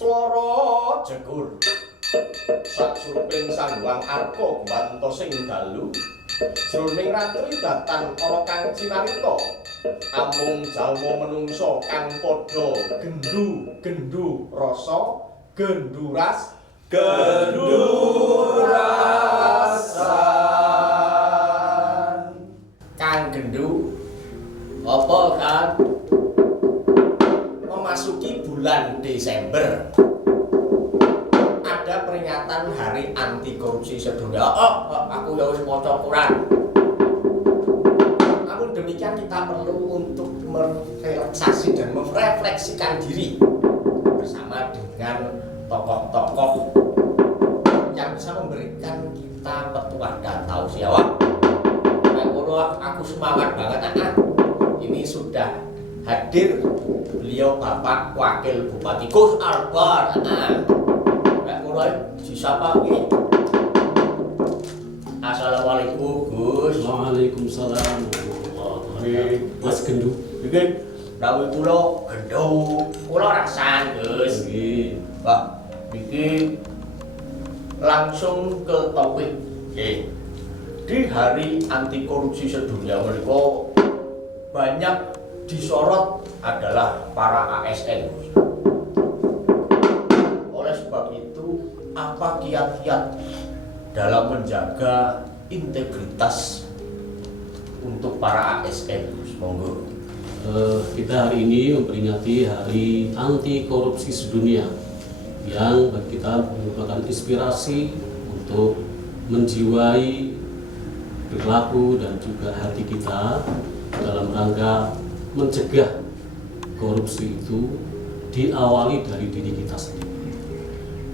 Swara jegur sasuruping sangguang arka guwanto sing dalu jroning ratu datan ana kang cinarita amung jalma menungso kang padha gendu rasa gendurasan Kang Gendu apa kan memasuki bulan Desember ada peringatan hari anti korupsi sedunia. Aku ya wis maca Quran. Namun demikian kita perlu untuk merelaksasi dan merefleksikan diri bersama dengan tokoh-tokoh yang bisa memberikan kita petuah dan tausiah. Aku semangat banget anak. Ini sudah hadir beliau Bapak Wakil Bupati Gus Albar. Mulai disapa ini. Assalamualaikum Gus. Waalaikumsalam. Mas Gendu. Iki rawuh kula Gendu. Kula rasan Gus. Nggih. Pak, iki langsung ke topik. Nggih. Di hari anti korupsi sedunia mereka banyak disorot adalah para ASN. Oleh sebab itu, apa kiat-kiat dalam menjaga integritas untuk para ASN? Monggo. Kita hari ini memperingati Hari Anti Korupsi Sedunia yang bagi kita merupakan inspirasi untuk menjiwai perilaku dan juga hati kita dalam rangka mencegah korupsi itu diawali dari diri kita sendiri.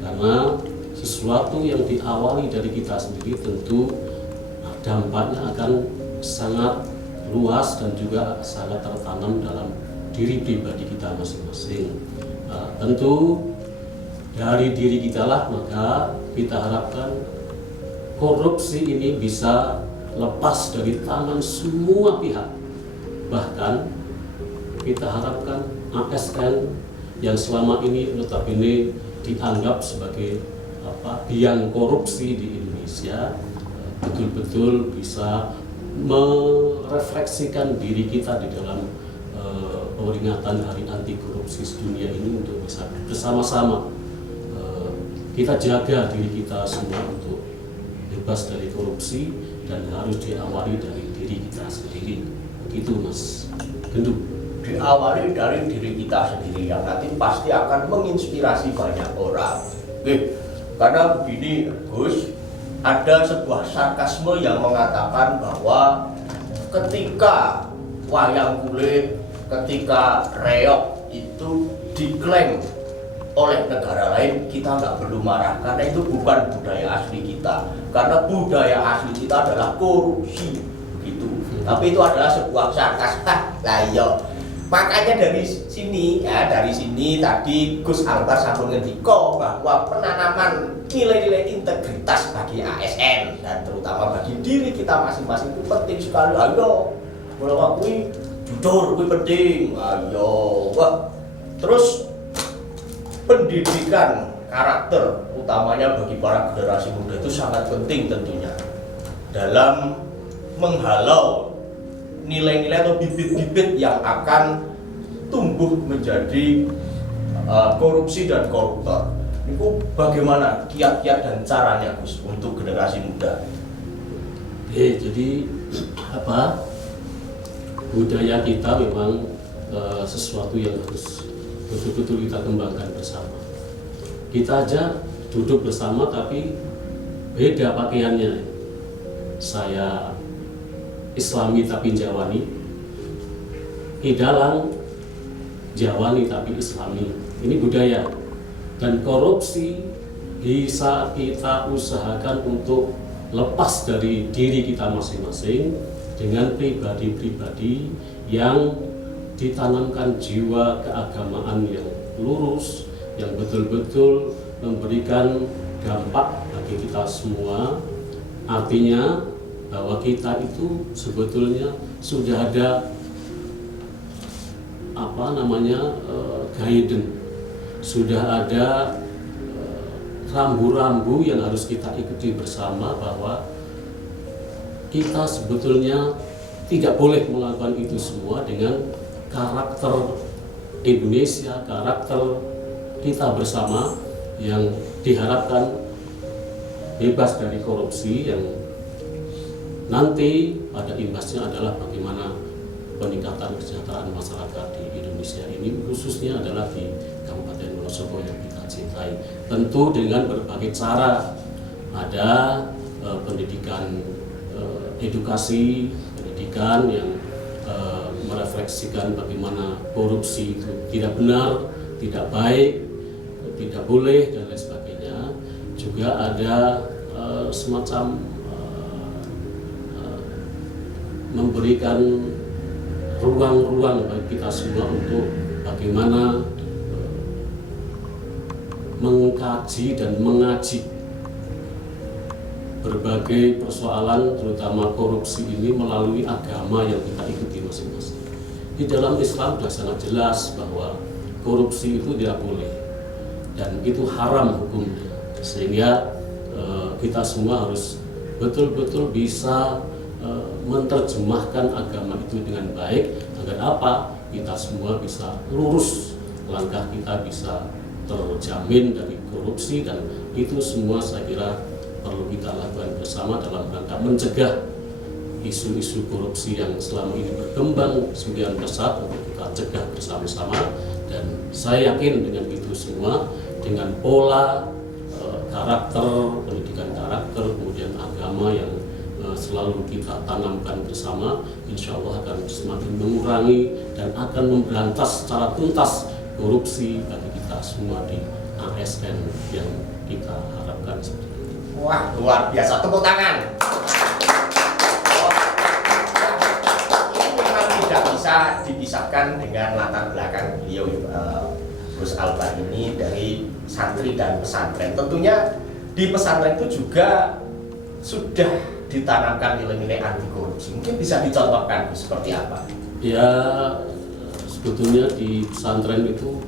Karena sesuatu yang diawali dari kita sendiri tentu dampaknya akan sangat luas dan juga sangat tertanam dalam diri pribadi kita masing-masing. Tentu dari diri kita lah maka kita harapkan korupsi ini bisa lepas dari tangan semua pihak. Bahkan kita harapkan ASN yang selama ini notabene dianggap sebagai biang korupsi di Indonesia betul-betul bisa merefleksikan diri kita di dalam peringatan Hari Anti Korupsi Sedunia ini untuk bisa bersama-sama kita jaga diri kita semua untuk bebas dari korupsi dan harus diawali dari diri kita sendiri. Begitu Mas Gendu. Diawali dari diri kita sendiri yang nanti pasti akan menginspirasi banyak orang. Karena begini Gus, ada sebuah sarkasme yang mengatakan bahwa ketika wayang kulit, ketika reog itu diklaim oleh negara lain, kita nggak perlu marah karena itu bukan budaya asli kita. Karena budaya asli kita adalah korupsi, begitu. Tapi itu adalah sebuah sarkas. Lah iya. Makanya dari sini tadi Gus Albar sampun ngendika bahwa penanaman nilai-nilai integritas bagi ASN dan terutama bagi diri kita masing-masing itu penting sekali. Ayo, mulai kuwi jujur kuwi penting. Ayo, wah. Terus pendidikan karakter utamanya bagi para generasi muda itu sangat penting tentunya dalam menghalau nilai-nilai atau bibit-bibit yang akan tumbuh menjadi korupsi dan koruptor. Itu bagaimana kiat-kiat dan caranya Gus untuk generasi muda? Jadi budaya kita memang sesuatu yang harus betul-betul kita kembangkan bersama. Kita aja duduk bersama tapi beda pakaiannya. Saya Islami tapi Jawani, Hidalang Jawani tapi Islami. Ini budaya. Dan korupsi bisa kita usahakan untuk lepas dari diri kita masing-masing dengan pribadi-pribadi yang ditanamkan jiwa keagamaan yang lurus, yang betul-betul memberikan dampak bagi kita semua. Artinya bahwa kita itu sebetulnya sudah ada guidance, sudah ada rambu-rambu yang harus kita ikuti bersama, bahwa kita sebetulnya tidak boleh melakukan itu semua dengan karakter Indonesia, karakter kita bersama yang diharapkan bebas dari korupsi, yang nanti pada imbasnya adalah bagaimana peningkatan kesejahteraan masyarakat di Indonesia ini, khususnya adalah di Kabupaten Wonosobo yang kita cintai. Tentu dengan berbagai cara, ada pendidikan edukasi, pendidikan yang merefleksikan bagaimana korupsi itu tidak benar, tidak baik, tidak boleh, dan lain sebagainya. Juga ada semacam memberikan ruang-ruang bagi kita semua untuk bagaimana mengkaji dan mengaji berbagai persoalan, terutama korupsi ini, melalui agama yang kita ikuti masing-masing. Di dalam Islam sudah sangat jelas bahwa korupsi itu tidak boleh dan itu haram hukumnya, sehingga kita semua harus betul-betul bisa menerjemahkan agama itu dengan baik, agar apa? Kita semua bisa lurus, langkah kita bisa terjamin dari korupsi, dan itu semua saya kira perlu kita lakukan bersama dalam rangka mencegah isu-isu korupsi yang selama ini berkembang sebagian besar, untuk kita cegah bersama-sama. Dan saya yakin dengan itu semua, dengan pola karakter, pendidikan karakter, kemudian agama yang selalu kita tanamkan bersama, insya Allah akan semakin mengurangi dan akan memberantas secara tuntas korupsi bagi kita semua di ASN yang kita harapkan seperti itu. Wah, luar biasa, tepuk tangan. Ini memang tidak bisa dipisahkan dengan latar belakang beliau, Gus Albar ini dari santri dan pesantren. Tentunya di pesantren itu juga sudah ditanamkan nilai-nilai anti korupsi. Mungkin bisa dicontohkan seperti apa? Ya, sebetulnya di pesantren itu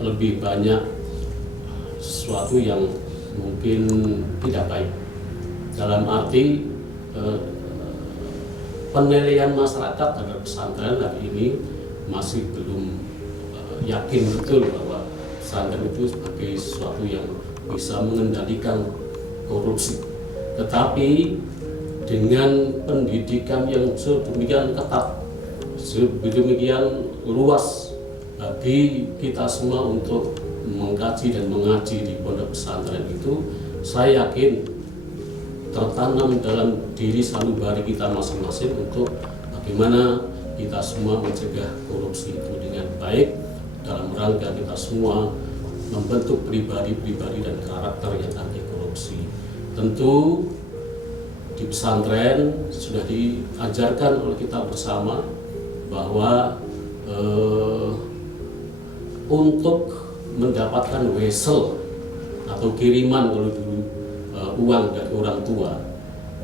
lebih banyak sesuatu yang mungkin tidak baik, dalam arti penilaian masyarakat terhadap pesantren hari ini masih belum yakin betul bahwa pesantren itu sebagai sesuatu yang bisa mengendalikan korupsi. Tetapi dengan pendidikan yang sedemikian ketat, sedemikian luas bagi kita semua untuk mengkaji dan mengaji di pondok pesantren itu, saya yakin tertanam dalam diri sanubari kita masing-masing untuk bagaimana kita semua mencegah korupsi itu dengan baik, dalam rangka kita semua membentuk pribadi-pribadi dan karakter yang anti korupsi. Tentu di pesantren sudah diajarkan oleh kita bersama bahwa untuk mendapatkan wesel atau kiriman, kalau dulu uang dari orang tua,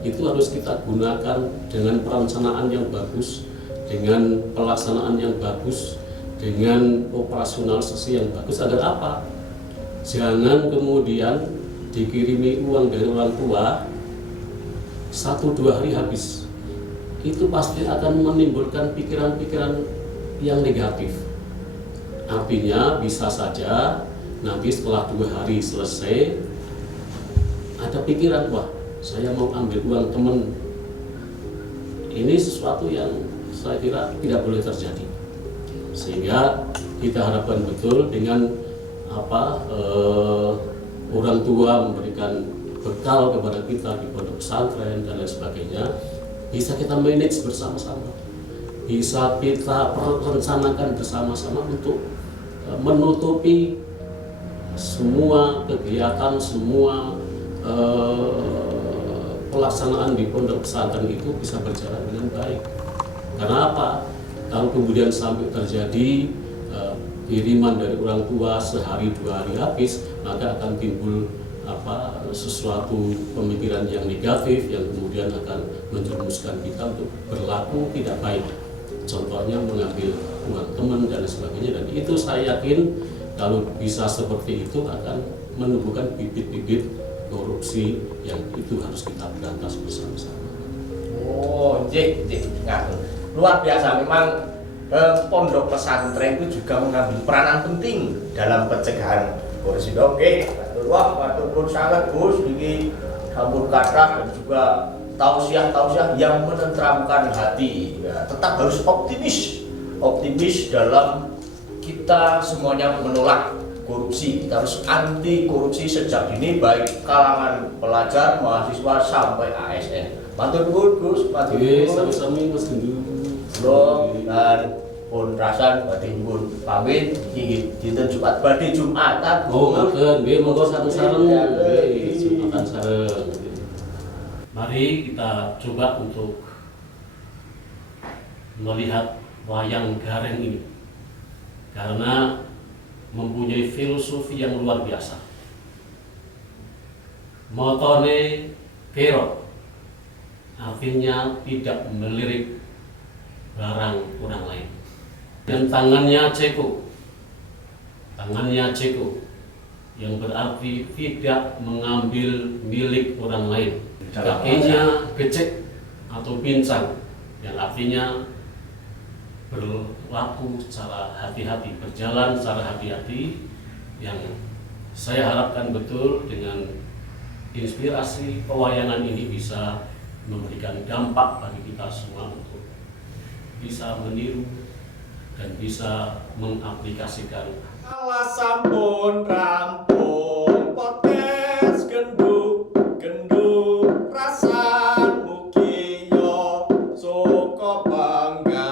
itu harus kita gunakan dengan perencanaan yang bagus, dengan pelaksanaan yang bagus, dengan operasionalisasi yang bagus, agar apa? Jangan kemudian dikirimi uang dari orang tua 1-2 hari habis. Itu pasti akan menimbulkan pikiran-pikiran yang negatif. Artinya bisa saja nanti setelah 2 hari selesai ada pikiran, wah saya mau ambil uang teman. Ini sesuatu yang saya kira tidak boleh terjadi. Sehingga kita harapkan betul dengan orang tua memberikan bekal kepada kita di pondok pesantren dan lain sebagainya, bisa kita manage bersama-sama, bisa kita rencanakan bersama-sama untuk menutupi semua kegiatan, semua pelaksanaan di pondok pesantren itu bisa berjalan dengan baik. Karena apa? Kalau kemudian sampai terjadi kiriman dari orang tua sehari 2 hari habis, maka akan timbul sesuatu pemikiran yang negatif yang kemudian akan menjerumuskan kita untuk berlaku tidak baik. Contohnya mengambil uang teman dan sebagainya, dan itu saya yakin kalau bisa seperti itu akan menumbuhkan bibit-bibit korupsi yang itu harus kita berantas bersama-sama. Oh, ngatur. Luar biasa memang pondok pesantren itu juga mengambil peranan penting dalam pencegahan korupsi. Oke, matur sangat Gus ini campur kata dan juga tausiah yang menenteramkan hati. Ya, tetap harus optimis dalam kita semuanya menolak korupsi. Kita harus anti korupsi sejak dini, baik kalangan pelajar, mahasiswa sampai ASN. Matur nuwun Gus, matur nuwun. Sami-sami Mas Gendut. Dan pun rasan badhe nyuwun pamit iki dinten Jumat badhe Jumatan. Oh, ngoten, nggih monggo sareng-sareng. Nggih, Jumatan sareng. Mari kita coba untuk melihat wayang gareng ini karena mempunyai filosofi yang luar biasa. Motone kero, artinya tidak melirik barang orang lain. Dan tangannya ceko, yang berarti tidak mengambil milik orang lain. Kakinya becek atau pincang, yang artinya berlaku secara hati-hati, berjalan secara hati-hati, yang saya harapkan betul dengan inspirasi pewayangan ini bisa memberikan dampak bagi kita semua untuk bisa meniru dan bisa mengaplikasikan. Alah sampun rampung podcast genduk rasan mugi yo soko bangga